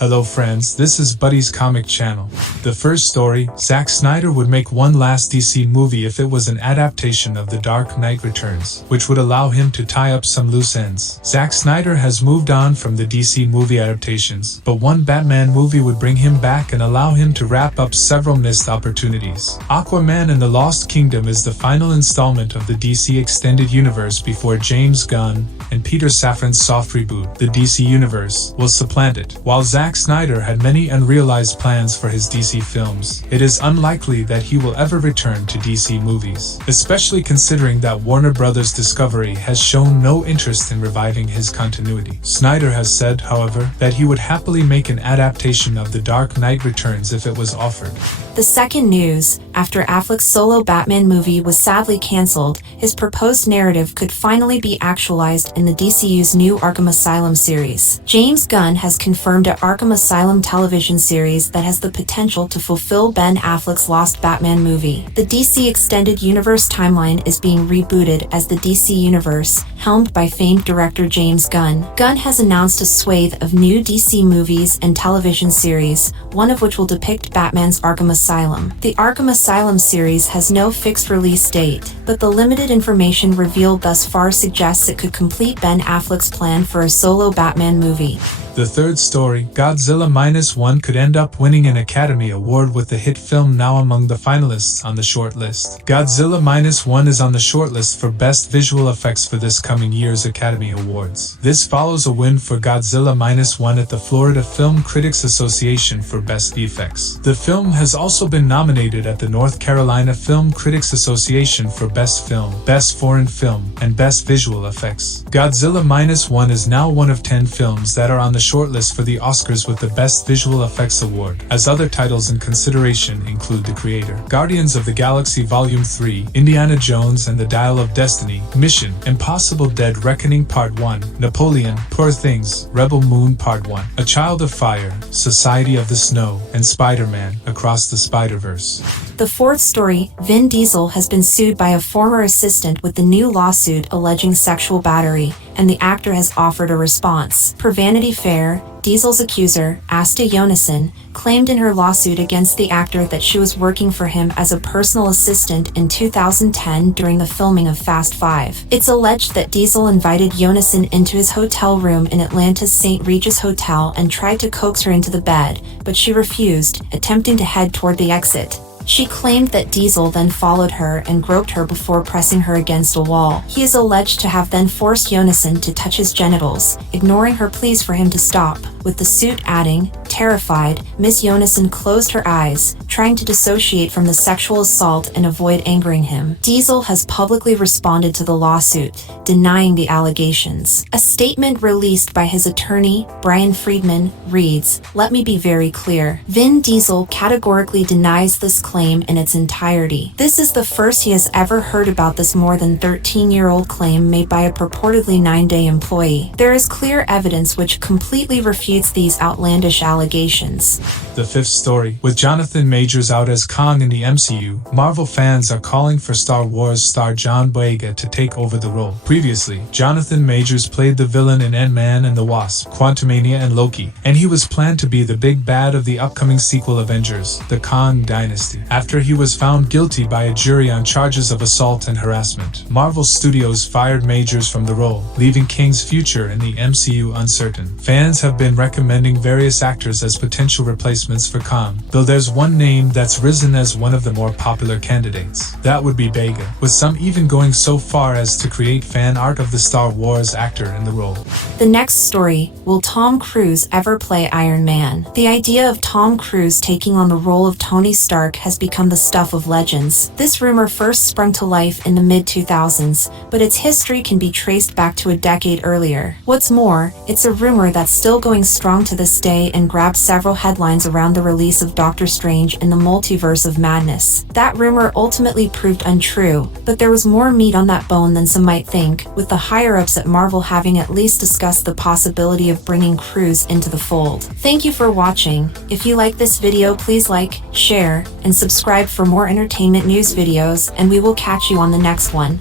Hello friends, this is Buddy's Comic Channel. The first story, Zack Snyder would make one last DC movie if it was an adaptation of The Dark Knight Returns, which would allow him to tie up some loose ends. Zack Snyder has moved on from the DC movie adaptations, but one Batman movie would bring him back and allow him to wrap up several missed opportunities. Aquaman and the Lost Kingdom is the final installment of the DC Extended Universe before James Gunn and Peter Safran's soft reboot, the DC Universe, will supplant it. While Zack Snyder had many unrealized plans for his DC films, it is unlikely that he will ever return to DC movies, especially considering that Warner Bros. Discovery has shown no interest in reviving his continuity. Snyder has said, however, that he would happily make an adaptation of The Dark Knight Returns if it was offered. The second news, after Affleck's solo Batman movie was sadly cancelled, his proposed narrative could finally be actualized in the DCU's new Arkham Asylum series. James Gunn has confirmed an Arkham Asylum television series that has the potential to fulfill Ben Affleck's lost Batman movie. The DC Extended Universe timeline is being rebooted as the DC Universe, helmed by famed director James Gunn. Gunn has announced a swathe of new DC movies and television series, one of which will depict Batman's Arkham Asylum. The Arkham Asylum series has no fixed release date, but the limited information revealed thus far suggests it could complete Ben Affleck's plan for a solo Batman movie. The third story, Godzilla Minus One, could end up winning an Academy Award with the hit film now among the finalists on the shortlist. Godzilla Minus One is on the shortlist for Best Visual Effects for this coming year's Academy Awards. This follows a win for Godzilla Minus One at the Florida Film Critics Association for Best VFX. The film has also been nominated at the North Carolina Film Critics Association for Best Film, Best Foreign Film, and Best Visual Effects. Godzilla Minus One is now one of 10 films that are on the shortlist for the Oscars with the Best Visual Effects Award, as other titles in consideration include The Creator, Guardians of the Galaxy Volume 3, Indiana Jones and the Dial of Destiny, Mission Impossible Dead Reckoning Part 1, Napoleon, Poor Things, Rebel Moon Part 1, A Child of Fire, Society of the Snow, and Spider-Man Across the Spider-Verse. The fourth story, Vin Diesel has been sued by a former assistant with the new lawsuit alleging sexual battery, and the actor has offered a response. Per Vanity Fair, Diesel's accuser, Asta Jonassen, claimed in her lawsuit against the actor that she was working for him as a personal assistant in 2010 during the filming of Fast 5. It's alleged that Diesel invited Jonassen into his hotel room in Atlanta's St. Regis Hotel and tried to coax her into the bed, but she refused, attempting to head toward the exit. She claimed that Diesel then followed her and groped her before pressing her against a wall. He is alleged to have then forced Jonassen to touch his genitals, ignoring her pleas for him to stop, with the suit adding, terrified, Miss Jonassen closed her eyes, trying to dissociate from the sexual assault and avoid angering him. Diesel has publicly responded to the lawsuit, denying the allegations. A statement released by his attorney, Brian Friedman, reads, "Let me be very clear. Vin Diesel categorically denies this claim in its entirety. This is the first he has ever heard about this more than 13-year-old claim made by a purportedly 9-day employee. There is clear evidence which completely refutes these outlandish allegations." The fifth story, with Jonathan Majors out as Kang in the MCU, Marvel fans are calling for Star Wars star John Boyega to take over the role. Previously, Jonathan Majors played the villain in Ant-Man and the Wasp, Quantumania and Loki, and he was planned to be the big bad of the upcoming sequel Avengers, The Kang Dynasty, after he was found guilty by a jury on charges of assault and harassment. Marvel Studios fired Majors from the role, leaving Kang's future in the MCU uncertain. Fans have been recommending various actors as potential replacements for Kang, though there's one name that's risen as one of the more popular candidates. That would be Boyega, with some even going so far as to create fan art of the Star Wars actor in the role. The next story, will Tom Cruise ever play Iron Man? The idea of Tom Cruise taking on the role of Tony Stark has become the stuff of legends. This rumor first sprung to life in the mid-2000s, but its history can be traced back to a decade earlier. What's more, it's a rumor that's still going strong to this day and grabbed several headlines around the release of Doctor Strange in the Multiverse of Madness. That rumor ultimately proved untrue, but there was more meat on that bone than some might think, with the higher-ups at Marvel having at least discussed the possibility of bringing Cruse into the fold. Thank you for watching. If you like this video, please like, share, and subscribe for more entertainment news videos, and we will catch you on the next one.